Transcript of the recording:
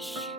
noite.